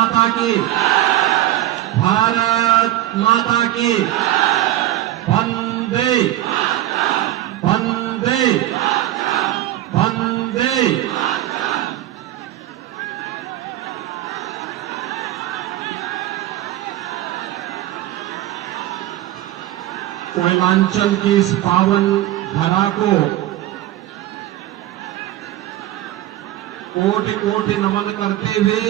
माता की, भारत माता की, वंदे वंदे वंदे। कोयलांचल की इस पावन धरा को कोटि कोटि नमन करते हुए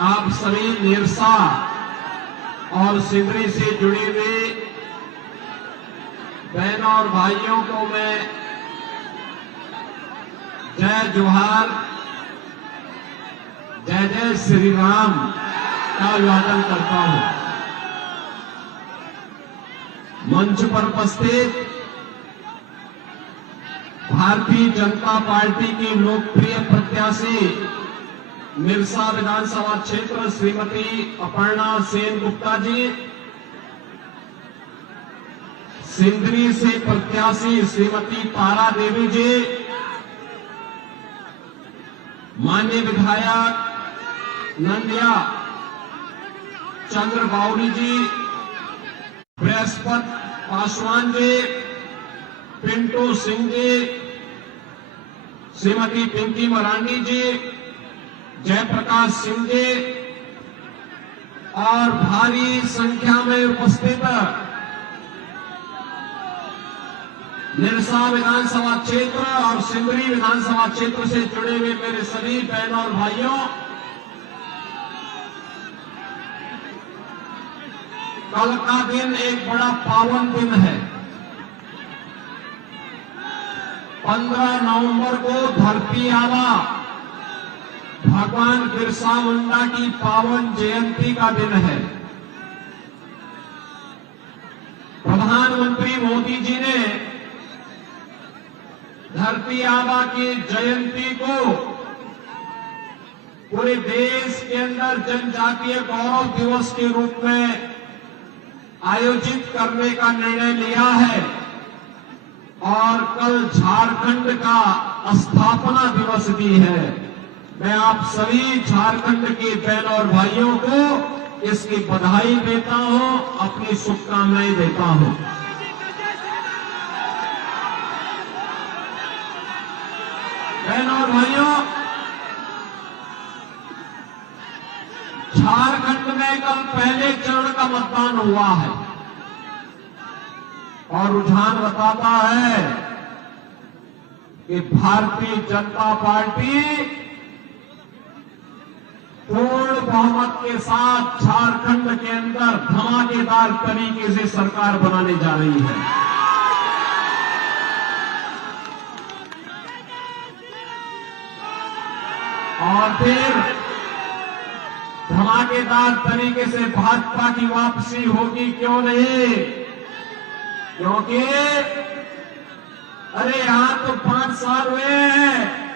आप सभी निरसा और सिंदरी से जुड़े हुए बहनों और भाइयों को मैं जय जोहार, जय जय श्री राम का अभिवादन करता हूं। मंच पर उपस्थित भारतीय जनता पार्टी की लोकप्रिय प्रत्याशी निरसा विधानसभा क्षेत्र श्रीमती अपर्णा सेन गुप्ता जी, सिंदरी से प्रत्याशी श्रीमती तारा देवी जी, माननीय विधायक नंदिया चंद्र बावरी जी, बृहस्पति पासवान जी, पिंटू सिंह जी, श्रीमती पिंकी मरांडी जी, जयप्रकाश सिंह जी और भारी संख्या में उपस्थित निरसा विधानसभा क्षेत्र और सिंदरी विधानसभा क्षेत्र से जुड़े हुए मेरे सभी बहनों और भाइयों, कल का दिन एक बड़ा पावन दिन है। 15 नवंबर को धरती आबा भगवान बिरसा मुंडा की पावन जयंती का दिन है। प्रधानमंत्री मोदी जी ने धरती आबा की जयंती को पूरे देश के अंदर जनजातीय गौरव दिवस के रूप में आयोजित करने का निर्णय लिया है और कल झारखंड का स्थापना दिवस भी है। मैं आप सभी झारखंड के बहनों और भाइयों को इसकी बधाई देता हूं, अपनी शुभकामनाएं देता हूं। बहनों और भाइयों, झारखंड में कल पहले चरण का मतदान हुआ है और रुझान बताता है कि भारतीय जनता पार्टी पूर्ण बहुमत के साथ झारखंड के अंदर धमाकेदार तरीके से सरकार बनाने जा रही है। और फिर धमाकेदार तरीके से भाजपा की वापसी होगी, क्यों नहीं? क्योंकि अरे यहां तो 5 साल हुए हैं,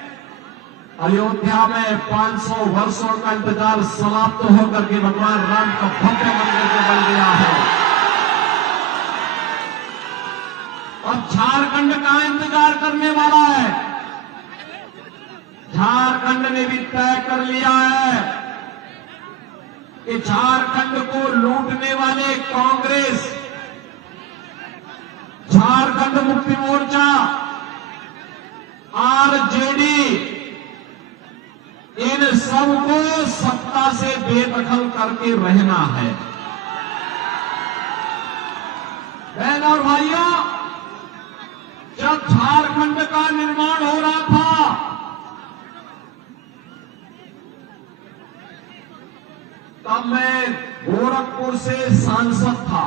अयोध्या में 500 वर्षों का इंतजार समाप्त होकर के भगवान राम का भव्य मंदिर बन गया है। अब झारखंड का इंतजार करने वाला है। झारखंड ने भी तय कर लिया है कि झारखंड को लूटने वाले कांग्रेस, झारखंड मुक्ति मोर्चा, आरजेडी, इन सबको सत्ता से बेदखल करके रहना है। बहनों और भाइयों, जब झारखंड का निर्माण हो रहा था तब मैं गोरखपुर से सांसद था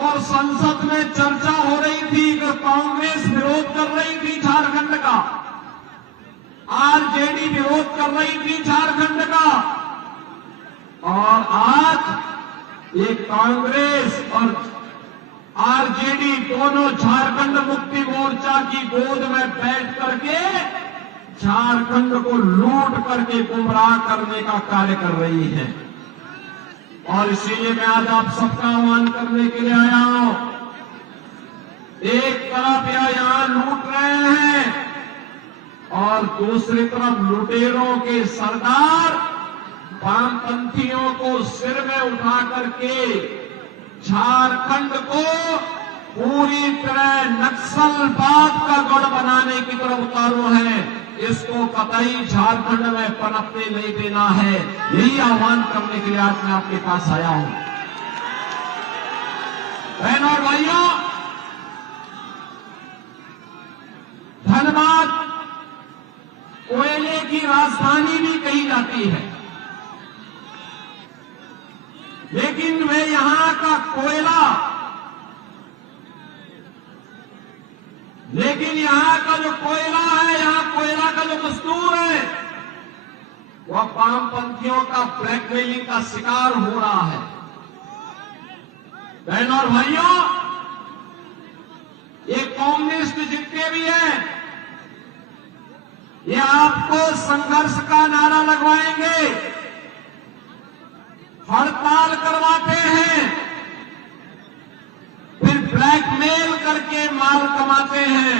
और संसद में चर्चा हो रही थी कि कांग्रेस विरोध कर रही थी झारखंड का, आरजेडी विरोध कर रही थी झारखंड का, और आज ये कांग्रेस और आरजेडी दोनों झारखंड मुक्ति मोर्चा की गोद में बैठ करके झारखंड को लूट करके गुमराह करने का कार्य कर रही है। और इसीलिए मैं आज आप सबका आह्वान करने के लिए आया हूं। एक तरफ यहां लूट रहे हैं और और दूसरी तरफ लुटेरों के सरदार वामपंथियों को सिर में उठा करके झारखंड को पूरी तरह नक्सलवाद का गढ़ बनाने की तरफ उतारू है। इसको कतई झारखंड में पनपने नहीं देना है। यही आह्वान करने के लिए आज मैं आपके पास आया हूं। बहनों और भाइयों, धनबाद कोयले की राजधानी भी कही जाती है, लेकिन वे यहां का कोयला, लेकिन यहां का जो कोयला है, यहां कोयला का जो मजदूर है, वह वामपंथियों का ब्लैकमेलिंग का शिकार हो रहा है। बहनों और भाइयों, ये कम्युनिस्ट जितने भी हैं, ये आपको संघर्ष का नारा लगवाएंगे, हड़ताल करवाते हैं, फिर ब्लैकमेल करके माल कमाते हैं।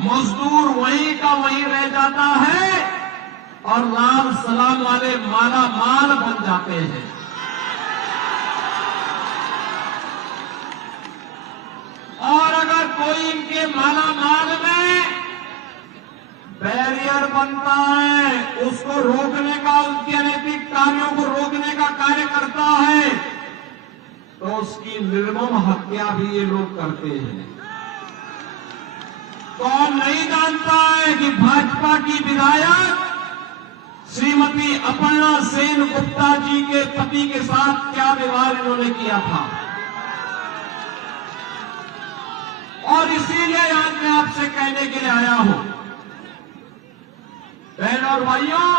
मजदूर वहीं का वहीं रह जाता है और लाल सलाम वाले माला माल बन जाते हैं। और अगर कोई इनके माला माल में बैरियर बनता है, उसको रोकने का, उनके अनैतिक कार्यों को रोकने का कार्य करता है, तो उसकी निर्मम हत्या भी ये लोग करते हैं। कौन नहीं जानता है कि भाजपा की विधायक श्रीमती अपर्णा सेन गुप्ता जी के पति के साथ क्या व्यवहार इन्होंने किया था। और इसीलिए आज मैं आपसे कहने के लिए आया हूं, बहनों और भाइयों,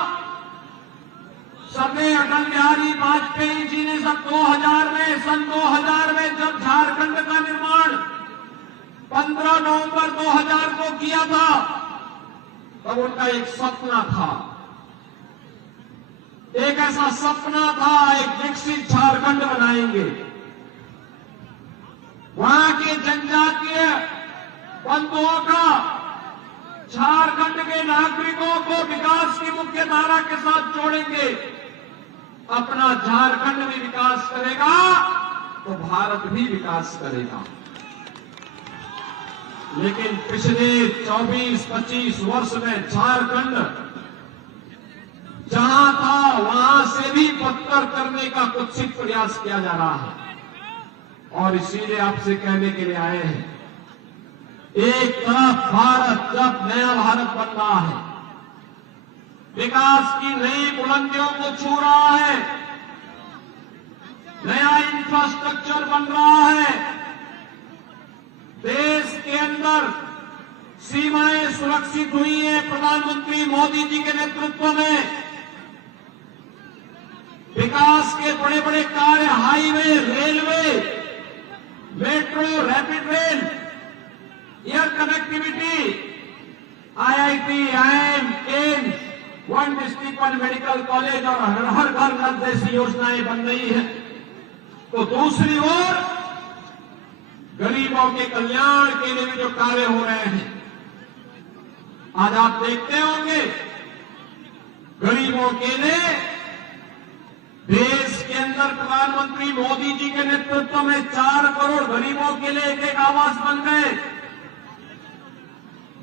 स्वर्गीय अटल बिहारी वाजपेयी जी ने सन 2000 में जब झारखंड का निर्माण 15 नवंबर 2000 को किया था, तब उनका एक सपना था, एक ऐसा सपना था, एक विकसित झारखंड बनाएंगे। वहां के जनजातीय बंधुओं का, झारखंड के नागरिकों को विकास की मुख्य धारा के साथ जोड़ेंगे। अपना झारखंड भी विकास करेगा तो भारत भी विकास करेगा। लेकिन पिछले 24-25 वर्ष में झारखंड जहां था वहां से भी बदतर करने का कुत्सित प्रयास किया जा रहा है। और इसीलिए आपसे कहने के लिए आए हैं, एक तरफ भारत जब नया भारत बन रहा है, विकास की नई बुलंदियों को छू रहा है, नया इंफ्रास्ट्रक्चर बन रहा है, देश के अंदर सीमाएं सुरक्षित हुई हैं प्रधानमंत्री मोदी जी के नेतृत्व में, विकास के बड़े बड़े कार्य, highway, railway, metro, rapid rail, air connectivity, IIT, IIM, AIIMS, one district one medical college और हर घर नल जैसी योजनाएं बन रही है। तो दूसरी ओर गरीबों के कल्याण के लिए भी जो कार्य हो रहे हैं, आज आप देखते होंगे, गरीबों के लिए देश के अंदर प्रधानमंत्री मोदी जी के नेतृत्व में 4 करोड़ गरीबों के लिए एक आवास बन गए।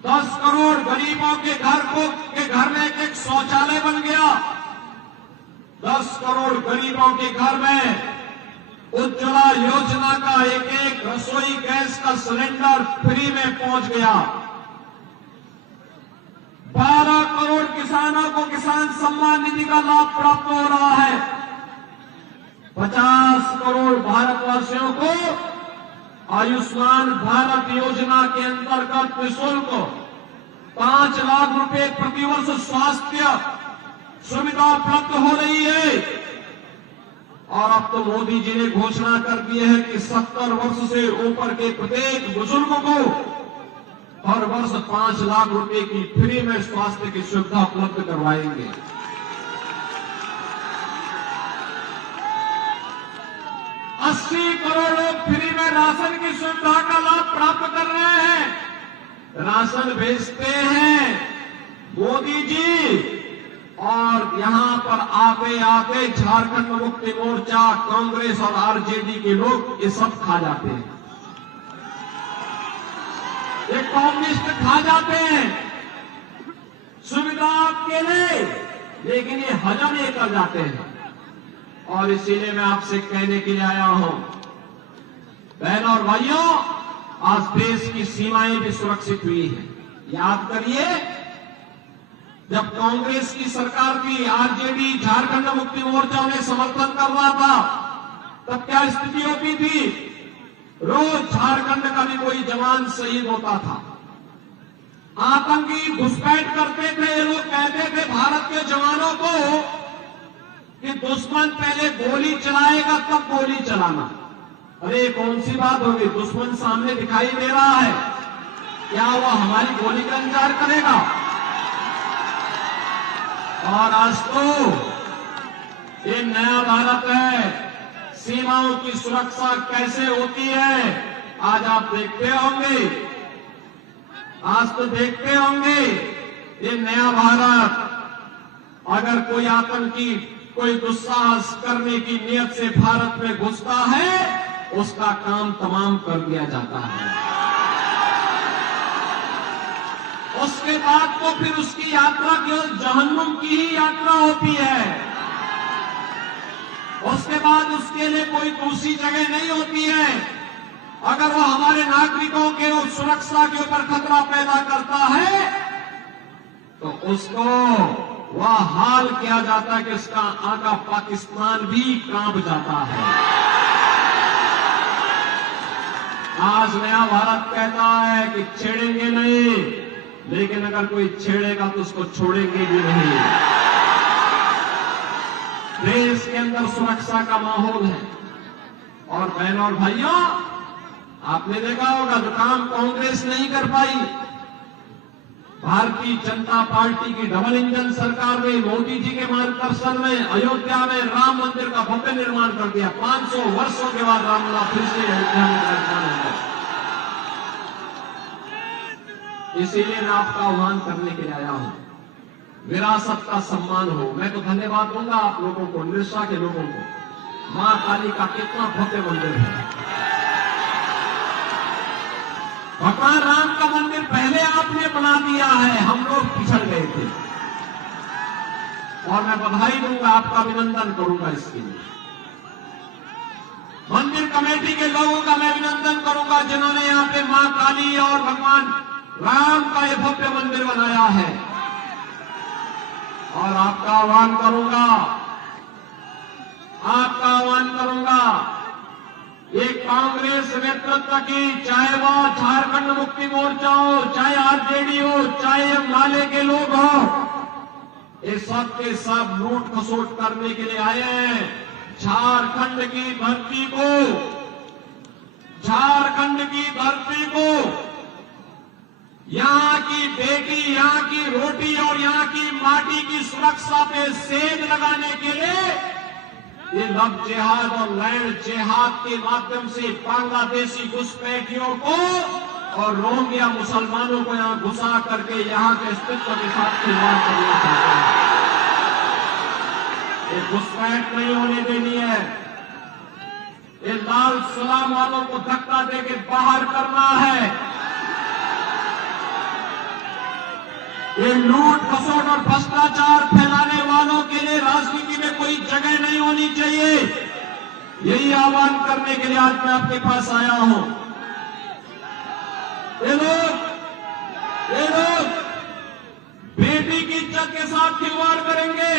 10 करोड़ गरीबों के घर में एक शौचालय बन गया। 10 करोड़ गरीबों के घर में उज्ज्वला योजना का एक रसोई गैस का सिलेंडर फ्री में पहुंच गया। 12 करोड़ किसानों को किसान सम्मान निधि का लाभ प्राप्त हो रहा है। 50 करोड़ भारतवासियों को आयुष्मान भारत योजना के अंतर्गत निःशुल्क 5 लाख रुपए प्रतिवर्ष स्वास्थ्य सुविधा उपलब्ध हो रही है। और अब तो मोदी जी ने घोषणा कर दी है कि 70 वर्ष से ऊपर के प्रत्येक बुजुर्ग को हर वर्ष 5 लाख रुपए की फ्री में स्वास्थ्य की सुविधा उपलब्ध करवाएंगे। 80 करोड़ लोग फ्री में राशन की सुविधा का लाभ प्राप्त कर रहे हैं। राशन भेजते हैं, मोदी जी और यहां पर आते आते झारखंड मुक्ति मोर्चा, कांग्रेस और आरजेडी के लोग ये सब खा जाते हैं। ये कम्युनिस्ट खा जाते हैं सुविधा आपके लिए, लेकिन ये हजम ये कर जाते हैं। और इसीलिए मैं आपसे कहने के लिए आया हूं, बहनों और भाइयों, आज देश की सीमाएं भी सुरक्षित हुई हैं। याद करिए, जब कांग्रेस की सरकार की आरजेडी, झारखंड मुक्ति मोर्चा ने समर्थन कर रहा था, तब क्या स्थिति होती थी? रोज झारखंड का भी कोई जवान शहीद होता था। आतंकी घुसपैठ करते थे। ये लोग कहते थे भारत के जवानों को कि दुश्मन पहले गोली चलाएगा तब गोली चलाना। अरे कौन सी बात होगी? दुश्मन सामने दिखाई दे रहा है, क्या वो हमारी गोली का इंतजार करेगा? और आज तो ये नया भारत है, सीमाओं की सुरक्षा कैसे होती है आज आप देखते होंगे। आज तो देखते होंगे ये नया भारत। अगर कोई आतंकी कोई दुस्साहस करने की नियत से भारत में घुसता है, उसका काम तमाम कर दिया जाता है। उसके बाद तो फिर उसकी यात्रा केवल जहन्नुम की ही यात्रा होती है। उसके बाद उसके लिए कोई दूसरी जगह नहीं होती है। अगर वो हमारे नागरिकों के सुरक्षा के ऊपर खतरा पैदा करता है, तो उसको वह हाल किया जाता है कि उसका आका पाकिस्तान भी कांप जाता है। आज नया भारत कहता है कि छेड़ेंगे नहीं, लेकिन अगर कोई छेड़ेगा तो उसको छोड़ेंगे भी नहीं। देश के अंदर सुरक्षा का माहौल है। और बहनों और भाइयों, आपने देखा होगा जो काम कांग्रेस नहीं कर पाई, भारतीय जनता पार्टी की डबल इंजन सरकार ने मोदी जी के मार्गदर्शन में अयोध्या में राम मंदिर का भव्य निर्माण कर दिया। 500 वर्षों के बाद रामलला फिर से अयोध्या में निर्माण हुआ। इसीलिए मैं आपका आह्वान करने के लिए आया हूं, विरासत का सम्मान हो। मैं तो धन्यवाद दूंगा आप लोगों को, निरसा के लोगों को। मां काली का कितना भव्य मंदिर है। भगवान राम का मंदिर पहले आपने बना दिया है, हम लोग पिछड़ गए थे। और मैं बधाई दूंगा, आपका अभिनंदन करूंगा इसके लिए। मंदिर कमेटी के लोगों का मैं अभिनंदन करूंगा जिन्होंने यहां पे मां काली और भगवान राम का ये भव्य मंदिर बनाया है। और आपका आह्वान करूंगा, ये कांग्रेस नेतृत्व की, चाहे वह झारखंड मुक्ति मोर्चा हो, चाहे आरजेडी हो, चाहे माले के लोग हो, ये सब के सब लूट खसोट करने के लिए आए हैं। झारखंड की धरती को, यहां की बेटी, यहां की रोटी और यहां की माटी की सुरक्षा पे सेंध लगाने के लिए ये लव जिहाद और लैंड जिहाद के माध्यम से बांग्लादेशी घुसपैठियों को और रोहिंग्या मुसलमानों को यहां घुसा करके यहां के अस्तित्व के साथ खिलवाड़ करना चाहते हैं। ये घुसपैठ नहीं होने देनी है। ये लाल सलाम वालों को धक्का देके बाहर करना है। ये लूट खसोट और भ्रष्टाचार फैलाने वालों के लिए राजनीति में कोई जगह नहीं होनी चाहिए। यही आह्वान करने के लिए आज मैं आपके पास आया हूं। ये लोग बेटी की इज्जत के साथ खिलवाड़ करेंगे।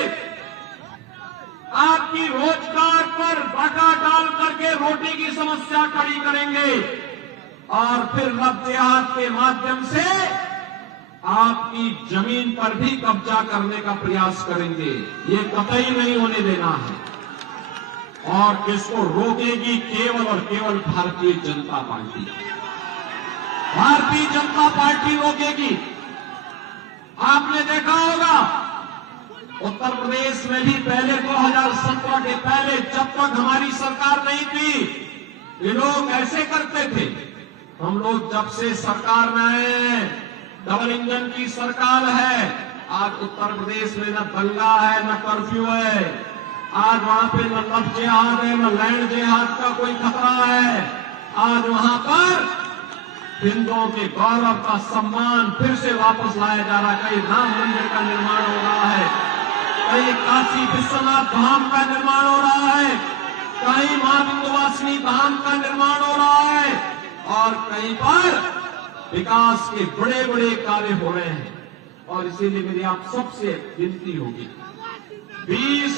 आपकी रोजगार पर डाका डाल करके रोटी की समस्या खड़ी करेंगे और फिर लव जिहाद के माध्यम से आपकी जमीन पर भी कब्जा करने का प्रयास करेंगे। ये कतई नहीं होने देना है। और इसको रोकेगी केवल और केवल भारतीय जनता पार्टी। भारतीय जनता पार्टी रोकेगी। आपने देखा होगा उत्तर प्रदेश में भी पहले 2017 के पहले, जब तक हमारी सरकार नहीं थी, ये लोग ऐसे करते थे। हम लोग जब से सरकार में आए, डबल इंजन की सरकार है, आज उत्तर प्रदेश में न दंगा है न कर्फ्यू है, आज वहां पे न लव जिहाद है न लैंड जिहाद का कोई खतरा है। आज वहां पर हिंदुओं के गौरव का सम्मान फिर से वापस लाया जा रहा है। कहीं राम मंदिर का निर्माण हो रहा है, कहीं काशी विश्वनाथ धाम का निर्माण हो रहा है, कहीं मां विंध्यवासिनी धाम का निर्माण हो रहा है और कहीं पर विकास के बड़े बड़े कार्य हो रहे हैं। और इसीलिए मेरी आप सबसे विनती होगी, 20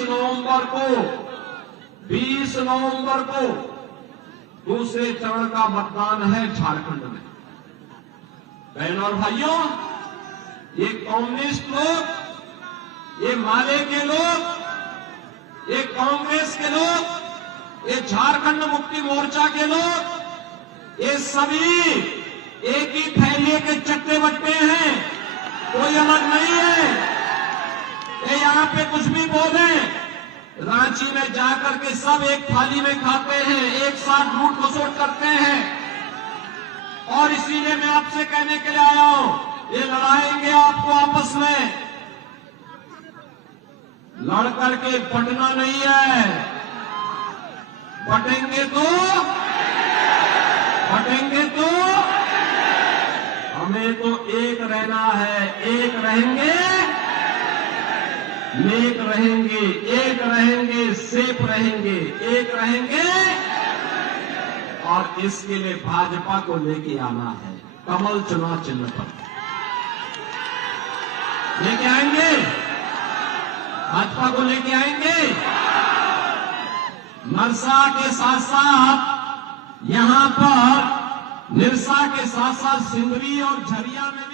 नवंबर को दूसरे चरण का मतदान है झारखंड में। बहनों और भाइयों, ये कम्युनिस्ट लोग, ये माले के लोग, ये कांग्रेस के लोग, ये झारखंड मुक्ति मोर्चा के लोग, ये सभी एक ही थैलिए के चट्टे बट्टे हैं, कोई अलग नहीं है। ये यहां पे कुछ भी बोले, रांची में जाकर के सब एक थाली में खाते हैं, एक साथ लूट खसोट करते हैं। और इसीलिए मैं आपसे कहने के लिए आया हूं, ये लड़ाएंगे आपको आपस में, लड़ करके बंटना नहीं है। बटेंगे तो हमें तो एक रहना है, एक रहेंगे, नेक रहेंगे, एक रहेंगे, सेफ रहेंगे, एक रहेंगे। और इसके लिए भाजपा को लेके आना है, कमल चुनाव चिन्ह पर लेके आएंगे, भाजपा को लेके आएंगे। नरसा के साथ साथ यहां पर निरसा के साथ साथ सिंदरी और झरिया में